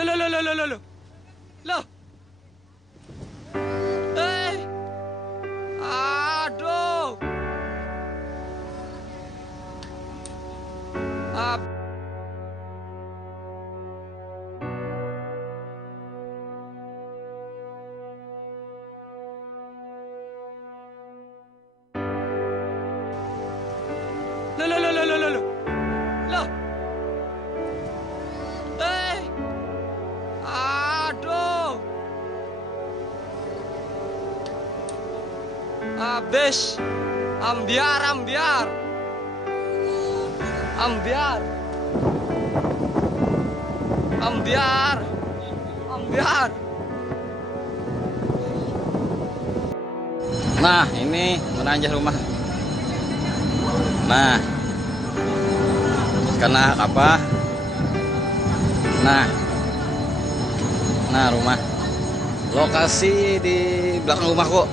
Loh, loh, loh, loh, loh, loh, loh. Loh. Eh. Aduh. Ah. Loh, loh, loh, loh, loh, loh, loh. Loh. Eh. Aduh. Habis. Ambiar, ambiar. Ambiar. Ambiar. Ambiar. Nah, ini menanjah rumah. Nah, kena apa? Nah, rumah. Lokasi di belakang rumah kok.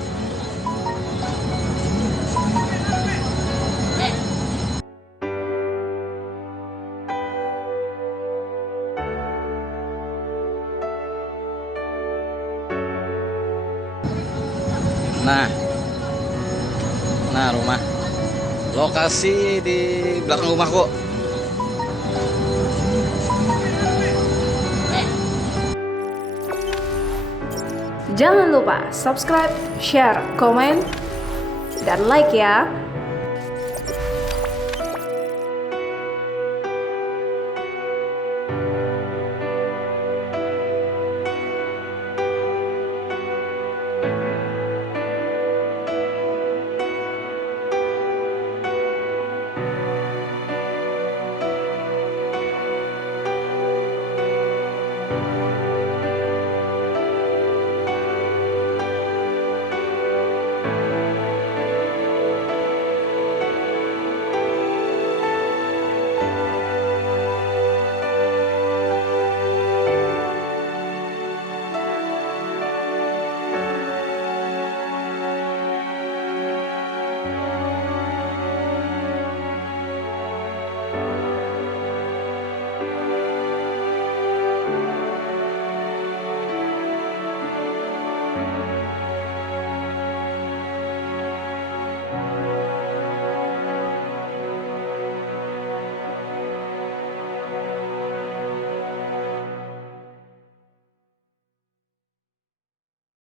Nah, rumah. Lokasi di belakang rumah kok. Jangan lupa subscribe, share, komen, dan like ya.